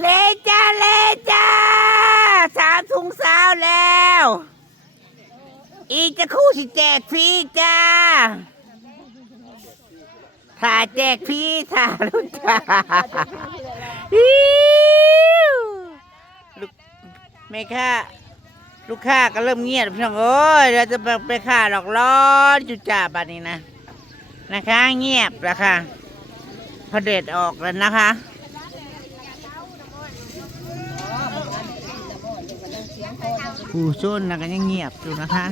เลจ้าเลจ้าสามถุงสาวแล้ว อีกจะคู่สิแจกฟรีจ้าถ้าแจกฟรีถ้ารู้จ้าอิ๊วลูกแม่ค้าลูกค้าก็เริ่มเงียบพี่น้องเอ้ยเราจะไปไปค่าดอกร้อจุจ่าบัดนี้นะ นะคะ เงียบแล้วค่ะพอเด็ดออกแล้วนะคะ ผู้ชนนะก็ยังเงียบอยู่นะคะ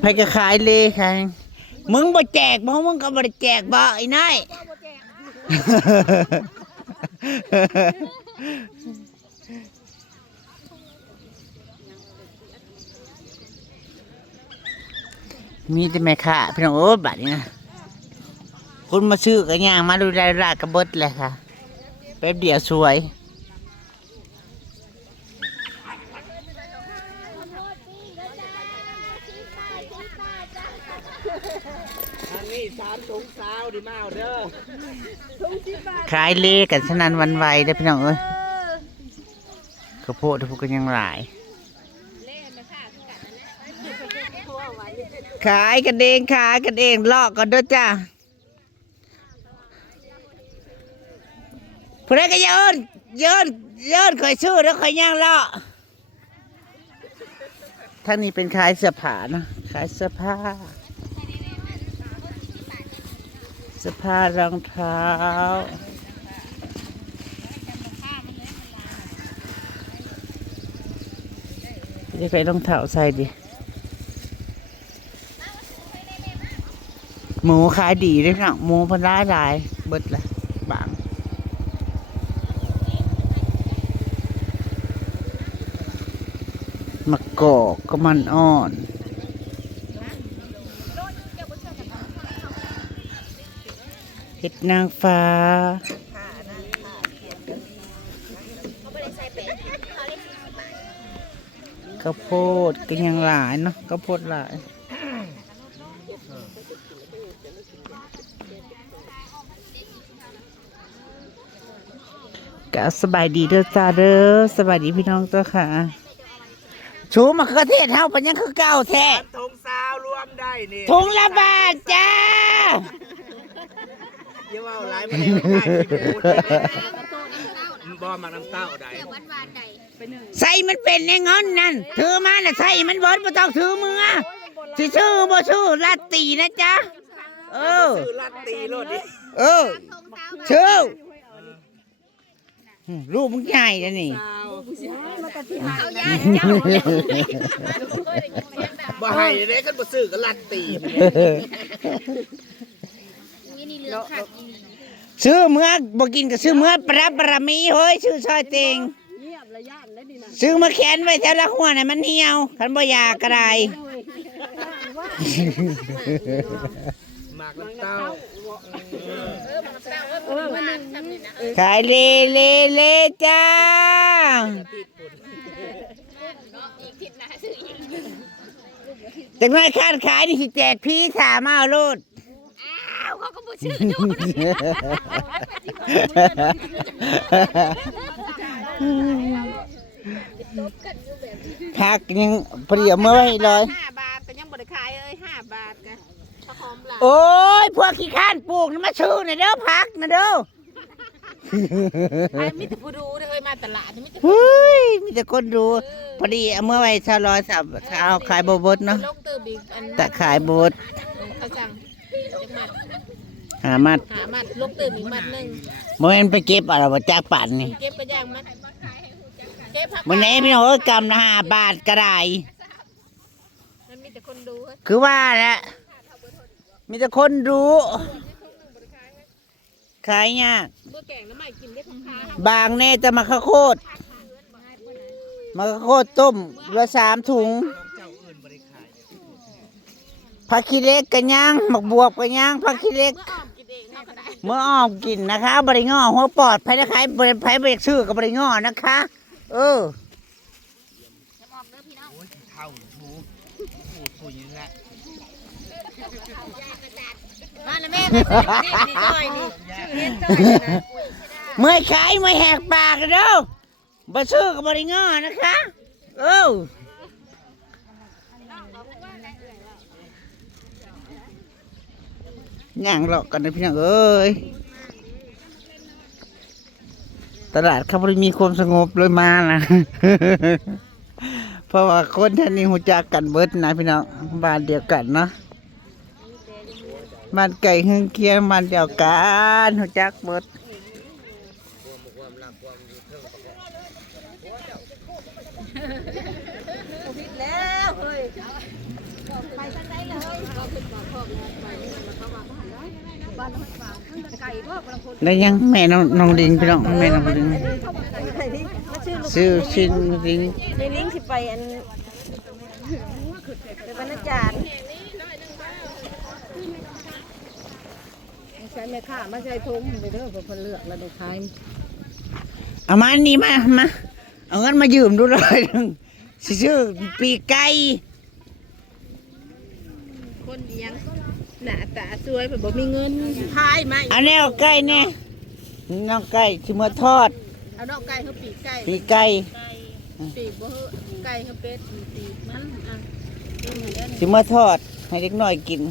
ใครก็ขายเลยค่ะมึงบ่แจกบ่มึงก็บ่ได้แจกบ่ไอ้นายมีแต่แม่ค้าพี่น้องโอ้บัดนี้นะ คนมาซื้อกันย่างมาดูรายรากระเบิดเลยค่ะแป๊บเดียวสวย อันนี้สามถุงสาวดิมาเอาเด้อขายเลกันสนันหวันไหวได้อพี่น้องเอ้ยข้าวโพดทุกคนยังหลาย ขายกันเองขายกันเองลอกกันด้วยจ้า ผู้ใดก็เยินเยินเยินคอยซื้อแล้วคอยย่างเลาะท่างนี้เป็นขายเสื้อผ้านะขายเสื้อผ้าเสื้อผ้ารองเท้าจะใส่รองเท้าใส่ดิหมูขายดีเลยนะหมูพันร้ายหลายเบิดละบาง มะกอกก็มันอ่อน เห็ดนางฟ้า ข้าวโพดก็ยังหลายเนาะข้าวโพดหลายก็สบายดีเด้อจ้าเด้อสบายดีพี่น้องเจ้าค่ะ ชูมะเขือเทศเฮาเป็นยังคือเก่าแท้สามถุงสาวรวมได้นี่ถุงละบาทจ้าอย่าว่าหลายมันได้ไม่ได้ที่พูดเลยบ่มักน้ำเต้าได้ใส่มันเป็นในเงินนั่นถือมาน่ะใส่มันเบิดบ่ต้องถือมือสิชื่อบ่ชื่อลาตีนะจ๊ะเออซื้อลัดตีโลดดิเออชื่อรูปมึงใหญ่แล้ว นี่สาวบ่ให้เด้กันบ่ซื้อก็ลัดตีซื้อเมื่อบ่กินก็ซื้อเมื่อปรับปรามีเฮ้ยซื้อซอยเต็งซื้อมาแขนไว้แถวละหัวน่ะมันเหี่ยวคันบ่อยากก็ได้หมากน้ำเต้าขายเลเลเลจ้า จากน้อยคาดขายนี่สิแจกพี่สามเอาโลด อ้าวเขาก็บ่ชื่อดูนะพักยังเปรียวเมื่อไว้เลย ห้าบาทแต่ยังบ่ได้ขายเอ้ยห้าบาทกันพระหอมหลาโอ้ย พวกขี้ข้านปลูกนี่มาชื่อนะเด้อพักนะเด้อไอ้มิตรผู้ดูเด้อเอ้ยมาตลาดนี่มิตรเฮ้ยมีแต่คนดู พอดีเอาเมื่อไว้ชาวร้อยสับชาวขายโบบดเนาะลงเติมอีกอันแต่ขายโบดเขาสั่งจักมัดหามัดหามัดลงเติมอีกมัดหนึงเมื่อนั้นไปเก็บอะไรวะจากป่านนี่เก็บไปย่างมัดเก็บผักวันนี้พี่น้องเอ้ยกำละห้าบาทก็ได้ มันมีแต่คนดูเฮ้ยคือว่าแหละมีแต่คนดูขายยาก เมื่อแกงน้ำใหม่กินได้ของค้า บางแน่จะมาข้าวโคตร มาข้าวโคตรต้มละสามถุงผักขี้เล็กกันย่างหมักบวบกันย่างผักขี้เล็ก เมื่ออ้อมกินนะคะบริง้อหัวปอดภายในขายบริภายบริชื่อกับบริง้อนะคะ เออเด้อพี่น้องเท่าหูหูผู้หละมาแล้วแม่มาซื้อนี่นี่จ้อยนี่ชื่อเฮ็ดจ้อยนะเมื่อยขายเมื่อยแหกปากกันเด้อ บ่ซื้อก็บ่ได้ง้อนะคะเอ้าย่างหลอกกันนะพี่น้องเอ้ยตลาดเขาบ่ได้มีความสงบเลยมานะเพราะว่าคนท่านนี้หูจักกันเบิดนะพี่น้องบ้านเดียวกันเนาะบ้านไก่เฮืองเคียงบ้านเดียวกันหูจักเบิด แล้วเฮ้ย แล้วยังแม่น้องน้องลิงพี่น้องแม่น้องลิงซื้อชิ้นลิงในลิงก์สิไปอันไปบรรณาจารย์ใช้แม่ค้ามาใช้ทุ่มไปเด้อเพิ่นเลือกแล้วได้ขายเอามาอันนี้มามาเอาเงินมายืมดูเลยสิซื้อปีไก่ คนเลี้ยงหน้าตาสวยแบบบ่มีเงินขายไหมเอาแนวไก่เนี่ยน้องไก่ที่มาทอด เอานอกไก่เขาปีกไก่ปีกไก่ปีกบ่ไก่เขาเป็ดปีกมันอะนี่เหมือนกันที่มาทอดให้เด็กน้อยกิน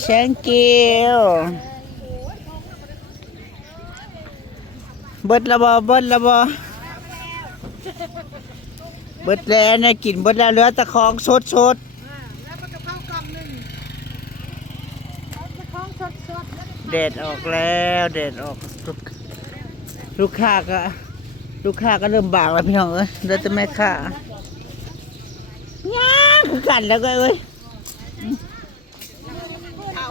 แชงเกียวเบิดละบ่เบิดละบ่ เบิดแล้วนะกินเบิดแล้วเหลือแตะของสดสดแล้วมันกระเพรากล่องหนึ่งเอากระเพราสดสดๆแล้วๆแดดออกแล้วแดดออกลูกลูกค้าก็ ลูกค้าก็เริ่มบากแล้วพี่น้องเอ้ยเหลือแต่แม่ค้าย่างคือกันแล้วก็เอ้ยเอา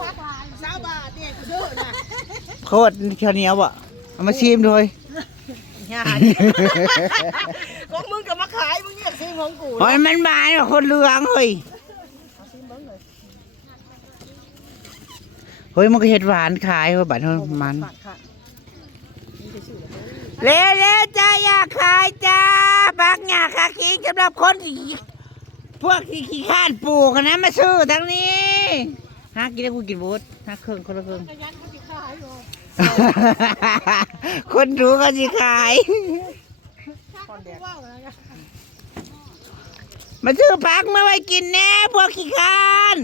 สาวบาทเนี่ยเด้อนะโคตรข้าวเหนียวบ่เอามาชิมด้วย ยาของมึงก็มาขายมึงเนี่ยซื้อ ของกูโอ้ยมันบานคนเหลืองเฮ้ยเฮ้ยมันก็เห็ดหวานขายเฮ้ยบัดเฮ้ยมันเร็วเร็วจ้าอยากขายจ้าบักหยาคาคิงสำหรับคนสีพวกที่ขี้ข้านปลูกอะนะมาซื้อทั้งนี้หากกินได้วกูกินบูดหาเครื่องคนละเครื่องยันเขาสิขายอยู่คนดูก็สิขาย ก่อนเดียวว้าวนะ มาซื้อผักมาไว้กินแน่พวกขี้ข้าน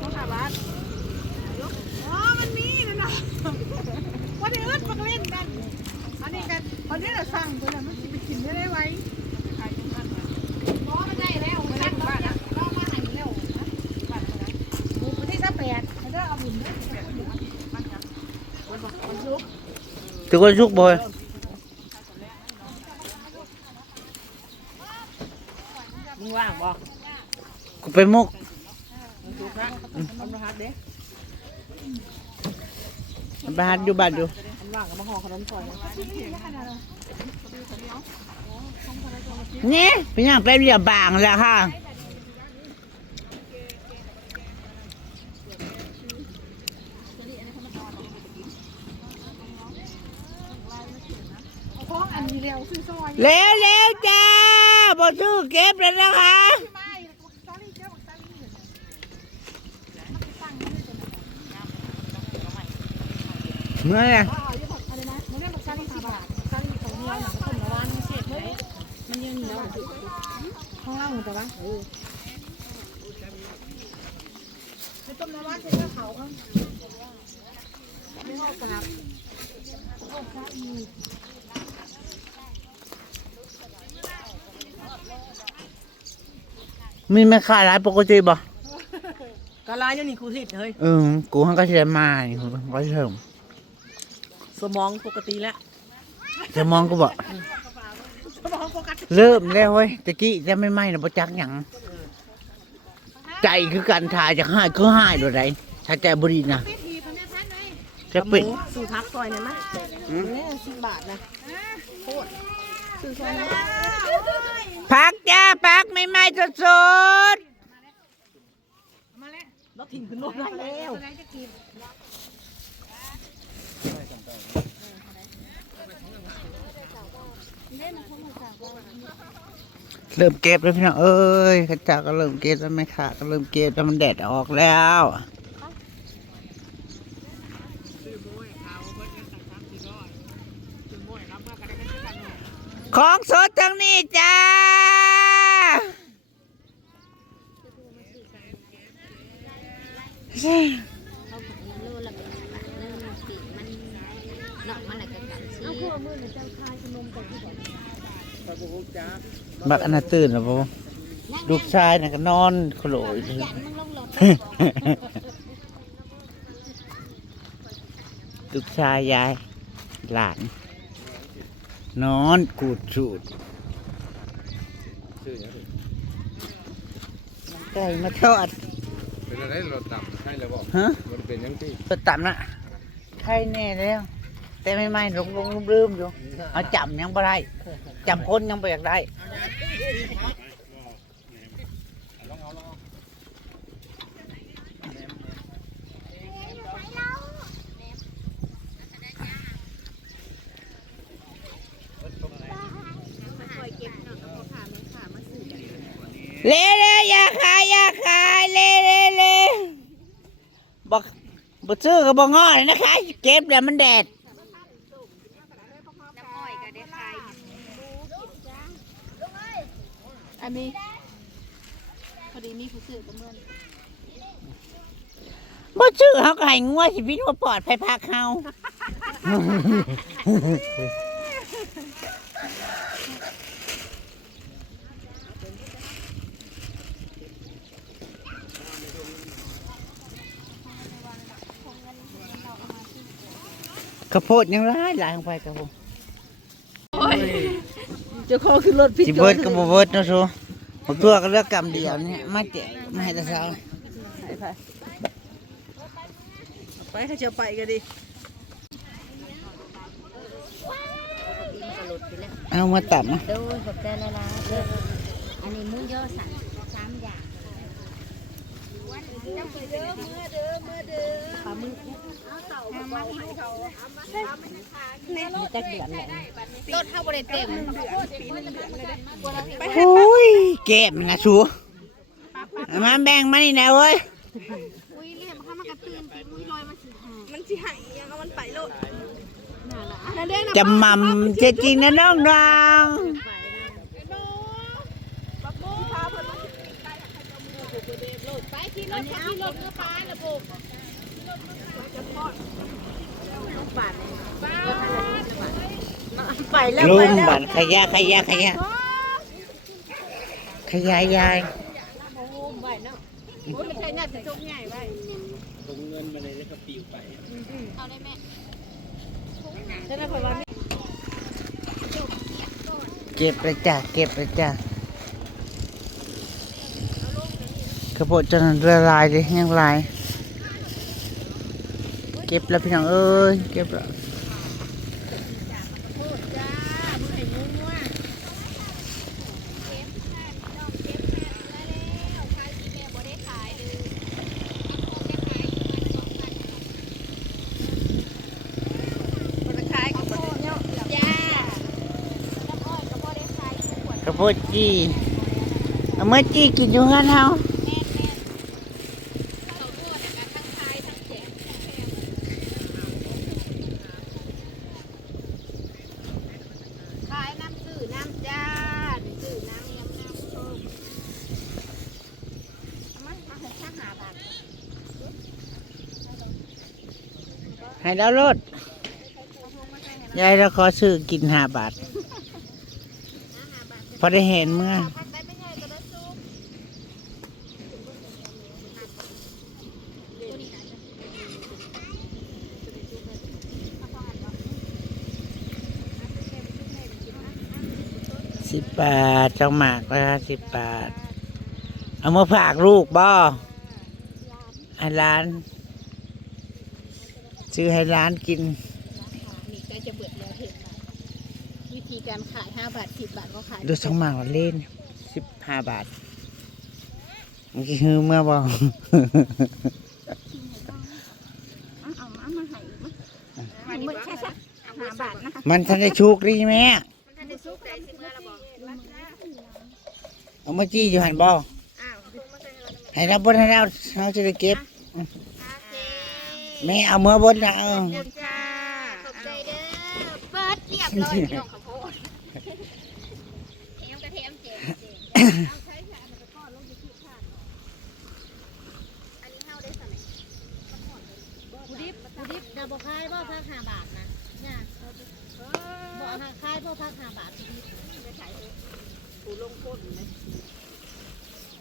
ต้องหาบ้านอ๋อมันมีนะนะวันนี้เอิ้นมาเล่นกัน อันนี้กันวันนี้เราสั่งตัวนั้นมันสิไปกินได้ไว้ขายจังมันอ๋อมันได้แล้วมันได้บ้านแล้วลองมาให้แล้วบ้า นนะบุญวันที่สิบแปดเขาจะเอาบุญเด้อมันจะวันบอกวันศุกร์ทุกคนชุกบ่อยมึงว่างบ่กูไปมุกวันศุกร์นะทำรหัสเด้บ้านอยู่บ้านอยู่อัน ว่างกับมาห่อขนมซอยนี่พี่ยังไปเรียบบางแล้วค่ะเร็วเร็วจ้าบ่ซื้อเก็บแล้วนะคะเมื่อไห ยังเหนียวของเราแต่ว่าเออไปต้มละวันเสร็จแล้วเขาเขาไม่เอากลับมีแม่ค้าร้านปกติบ่กะลาอยู่นี่ครูทิศเฮ้ยเออกูหังก็จะได้มานี่ก็เถิมสมองปกติแล้วจะมองกูบ่สมองปกติ เริ่มแล้วเว้ยตะกี้จะไม่ไหม้นะบ่จักหยังให้ใจคือกันทายจะให้คือให้โดยใดถ้าใจบรินะจะเป็นซื้อพักซอยหน่อยมั้ยเนี่ยสิบบาทนะโคตรซื้อซอยนะพักจ้าพักไม่ไม่สดสดเราถิ่นขึ้นรถได้แล้วๆ เริ่มเก็บแล้วพี่น้องเอ้ยข้าเจ้าก็เริ่มเก็บแล้วแม่ค้าก็เริ่มเก็บแล้วมันแดดออกแล้วของสดทั้งนี้จ้าโลละเป็นบาทนึงสิมันเนาะมันละก็กันสิ บักอันน่ะตื่นแล้วบ่ลูกชายน่ะก็นอนโขลอยเลยยันมึงลงรถลูกชายยายหลาน นอนกูดสูดชื่อหยังสิไก่มาทอดเป็นอะไรรถต่ำใช่แล้วบอกฮะมันเป็นยังที่ตัวต่ำน่ะใช่แน่แล้ว แต่ไม่ไม่ลงลงลืมลืมอยู่เอาจำยังบ่ได้จำคนยังบ่อยากได้เล่เล่อย่าขายอย่าขายเล่เล่เล่บอกบอกซื้อก็บอกง้อเลยนะคะเก็บแล้วมันแดด อันนี้ พอดีมีผู้ซื้อกับเมื่อนบ่ซื้อเขาก็ให้งัวสิพี่ว่าปลอดภัยพักเฮาข้าวโพดยังร้ายหลายลงไปครับผม เจ้าของคือรถพิสิเบิดก็บ่เบิดเนาะสูบักตัวก็เลือกกำเดียวเนี่ยมาแจกมาให้แตาสาวไปให้เจ้าไปกันดิเอามาตัดนะ โดยขอบใจละลายเด้ออันนี้หมูย่อสั่งสามอย่าง ปลาหมึกเนี่ยจักเดือนแหละต้นเท่าบริเต็มโอ้ยเก็บมันนะสูเอามาแบ่งมานี่นะเว้ยอุ้ยเรียกมามันกระตื่นตีมุ้ยลอยมาสิหามันสิหายยังเอามันไปโลดนั่นเด้งนะจะมั่มเจะจริงนะน้องนาง ปักบุ้งพาเพิ่นมาไปขี่ร ถขี่รถเมื่อปลาน่ะบุกไปแล้วลุไปมแล้วบันขยะขยะขยะขยะยายโอ้ยไม่ใช่น่าจะจกใหญ่ไว้เอาได้แม่ใช่ไหมเพราะว่านี่เก็บเลยจ้ะเก็บเลยจ้ะ ข้าวโพดจนละลายเลยยังลาย เก็บแล้วพี่น้องเอ้ยเก็บแล้วกับบ่ได้เนาะโพดจี้เอามื่อจี้กินอยู่งั้นเฮา ขายน้ำสื่อน้ำจ้าสื่อน้ำยำน้ำส้มเอามาเอาให้ข้าหาบาท ให้ แล้วรถยายเราขอซื้อกินห้าบาท พอได้เห็นเมื่อสิบบาทเจ้าหมากก็สิบบาท เอามาฝากลูกบ่ให้ร้าน ซื้อให้ร้านกินนี่ใกล้จะเบิดแล้วเห็นไหมวิธีการขาย5บาท10บาทก็ขายดูสองหมากเล่นสิบห้าบาทเมื่อกี้คือเมื่อบอกเอามามาให้มาเบิดแค่สัก5บาทนะคะมันทันได้ชุกดีไหมท่านได้ซุกได้สิเมื่อละบ่เอามาจี้อยู่หันบ่อ้าว ให้เราบนให้เราเราจะได้เก็บโอเค แม่เอาเมื่อบนนะเออขอบจ้าขอบใจเด้อเปิดเรียบร้อยพี่น้องข้าวโพดเทมกระเทียมเจ๋งเอาใช้แค่อันนั้นก็ลงไปที่ข้างอันนี้เฮาได้สมัยบูดิบบูดิบดาบคายบ่พักห้าบาทนะเนี่ยบ่หาคายบ่พักห้าบาทบูดิบไปขายเลย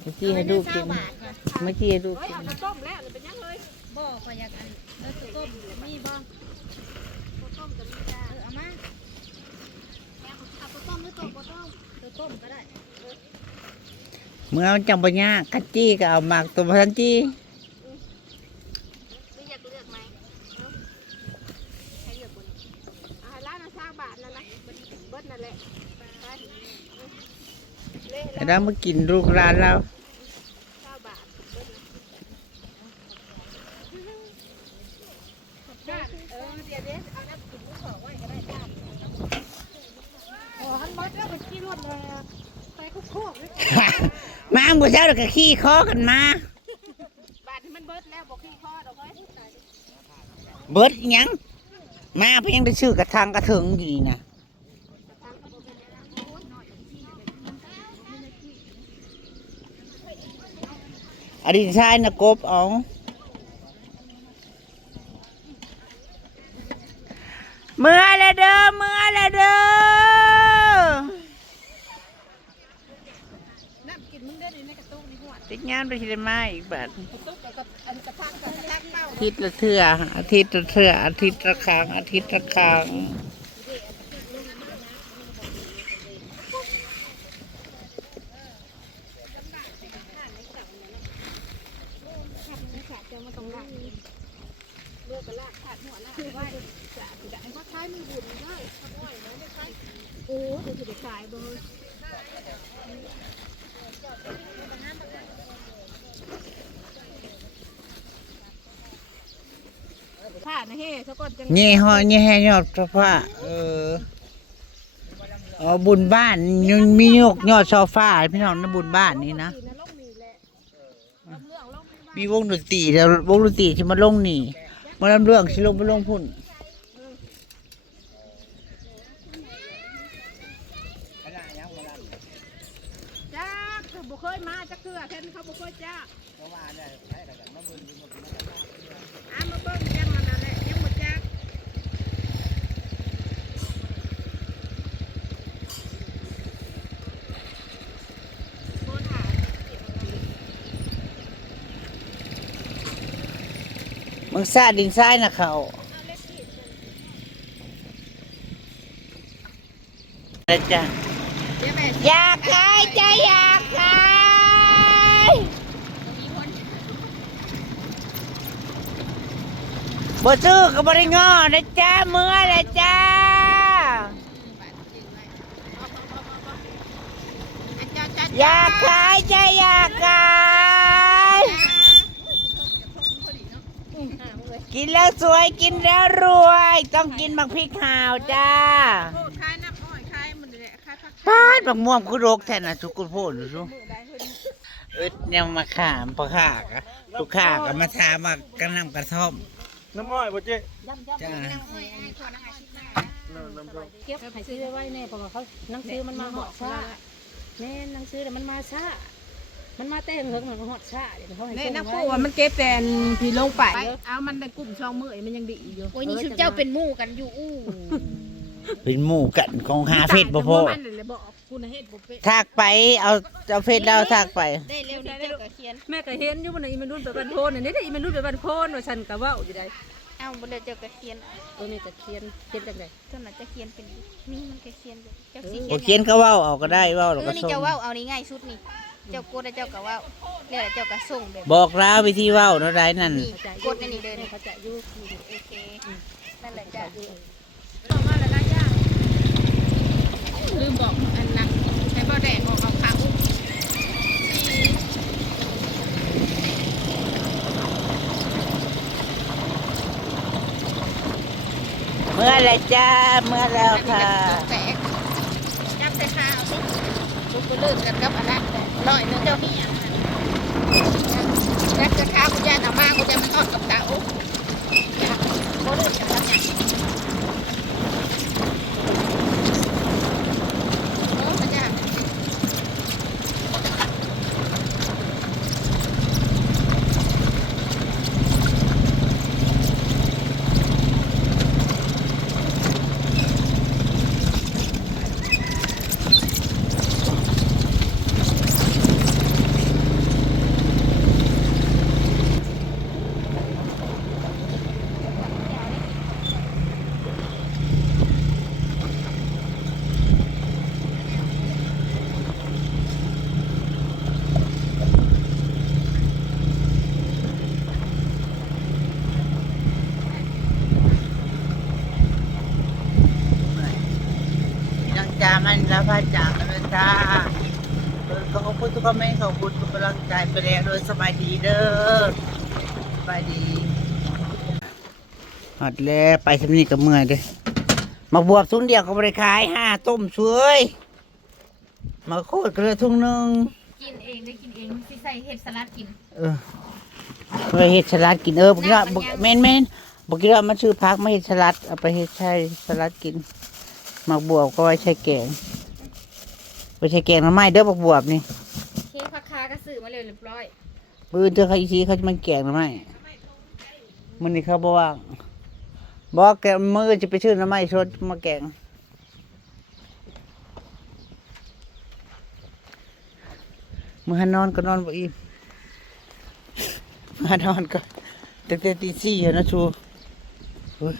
มาจี้ให้ลูกกินบาทเนี่ยมาจี้ให้ลูกกินต้มแล้วเป็นยังเลย บ่ก็อยากอันเออต้มมีบ่ต้มจะมีจ้าเออเอามาเอาต้มหรือต้มบ่ต้มตัวต้มก็ได้เมื่อมันจังปัญญากกัดจี้ก็เอาหมากตัวพันจี้หรืออยากเลือกไหมให้เลือกบนอาร้านละสามบาทนั่นแหละเบิดนั่นแหละให้เรามากินลูกร้านเราเก้าบาทเออเดี๋ยวเดี๋ยวเอาน้ำกินผู้ของไว้ก็ได้จ้าโอ้หันเบิดแล้วไปขี้รวดเลยไปคุกโคกเลย มาบุ เช้าเราก็ขี้คอกันมาบาทที่มันเบิดแล้วบอกขี้ข้อดอกเว้ยเบิดหยังมาเพียงได้ชื่อกระทางกระเถิงอยู่นี่นะอดีตชายนะกบเอาเมื่อละเด้อเมื่อละเด้อ น้ำกินมึงได้ในกระ ตุ้งในหัวติดงานไปที่ได้มาอีกบัดกระตุ้งกับอันกระพังกับกระทักเก้าอาทิตย์ละเทื่ออาทิตย์ละเทื่ออาทิตย์ละครั้งอาทิตย์ละครั้งเลือกกระลากขาดหัวลากไว้จะจะให้เขาใช้มือบุญได้เขาปล่อยไว้ไม่ใช่โอ้เดี๋ยวจะได้ขายบ่เฮ้ยผ้านะเฮ้เขาก็จังเงี้ยหอยเงี้ยแห่ยอดพระพระเออเอาบุญบ้านยังมียกยอดโซฟาให้พี่น้องนะบุญบ้านนี่นะสีนรกนี่แหละลำเรื่องลงไม่ว่ามีวงดนตรีแล้ววงดนตรีที่มาลงนี่มาลำเรื่องที่ลงไปลงพุ่นจ้าเขาบ่เคยมาจักเทื่อแค่นี้เขาบ่เคยจ้าอะมาเบิ่งจังมันนั่นแหละยังบ่จัก มึงซาดินทรายนะเขาอะไรจ้ะอยากขายจะอยากขายบ่ซื้อก็บ่ได้งอนะจ้าเมื่อละจ้าอยากขายจะอยากขาย กินแล้วสวยกินแล้วรวย ต้องกินบักพริกขาวจ้าโอ้คายน้ำอ้อยคายมันนี่แหละคายผักป้าดบักม่วงคือโรคแทนนะทุกคนพูดดูสิมือได้เพิ่นเอ็ดเนี่ยมาขามปลาขากะลูกค้าก็มาถามว่ากระนำกระท่อม น้ำอ้อยบ่เจ๊จ้าเก็บให้ซื้อไว้แน่เพราะว่าเขาหนังสือมันมาหอดช้าแน่หนังสือแต่ะมันมาช้า มันมาเต้นเฮิงมันก็หอดช้าเดี๋ยวเขาให้นี่ส่งนักไว้ผู้ว่ามันเก็บแต่นพี่ลงไป เอามันได้กลุ่มช่องมือมันยังดีอยู่โอ้ยนี่ชุดเจ้าเป็นหมู่กันอยู่อู้เป็นหมู่กันของหาเฟซบ่พอมันเลยบอกคุณเฮ็ดบ่เป็นทักไปเอาเอาเฟซแล้วทักไปได้เร็วนี่เจ้าก็เขียนแม่ก็เห็นอยู่มันน่ะอีมันรุ่นไปบันโพนอันนี้ได้อีมันรุ่นไปบันโพนว่าฉันก็เว้าอยู่ได้เอ้าบ่ได้เจ้าก็เขียนตัวนี้ก็เขียนเขียนจังไดเจ้าน่ะจะเขียนเป็นนี่มันก็เขียนอยู่เจ้าสิบ่เขียนก็เว้าเอาก็ได้เว้าเอแล้วอก็นี่ส่งเจ้าเว้าเอานี่ง่ายสุดนี่ เจ้ากดแล้วเจ้าก็ว่าแล้วเจ้าก็ส่งแบบ บอกลาวิธีเว้าเนาะได้นั่น นี่กดในนี้เดินเขาจะอยู่โอเคนั่นแหละจ้ะลืมบอกอันนั้นให้บ่แดงออกเอาขาอุ้มเมื่อไรจ้า เมื่อแล้วค่ะ แตกจับใส่ขาเอาสิลูกก็เลิกกันกับอันนั้น ร้อยนึงเจ้านี่แล้วจะข้าวคุณยายเอามากคุณยายมันทอดกับเตาบ่เลิกกันกับหยังเออคุณยาย ยังจา มันแล้วพระจากกันเลยจ้าเออขอบคุณทุกคอมเมนต์ขอบคุณทุกกำลังใจไปแล้วโดยสบายดีเด้อสบายดีหอดแล้วไปสำนีกับเมื่อยเด้อมาบวบทุนเดียวก็บริขายห้าต้มสวยมาโคตรเกลือทุ่งหนึ่งกินเองได้กินเองสิใส่เห็ดสลัดกิน เออไปเฮ็ดสลัดกินเออบอกว่าบอกแม่นแม่นบอกว่ามันชื่อพักไม่เฮ็ดสลัดเอาไปเฮ็ดใช่สลัดกิน หมักบวบก็ไว้ใช้แกงไว้ใช้แกงหน้ำไม้เด้อบักบวบนี่เคกผักคาก็ซื้อมาเลยเรียบร้อยปืนเจอใครอีกทีเขาจะมันแกงหน้ำไม้มันนี่เขาบอกว่าบอกแกมือจะไปชื่อหน้ำไม้ชดมาแกงมือหันนอนก็นอนบ่อิ่มมานอนก็ตั้งแต่ตีสี่แล้วนะชูเฮ้ย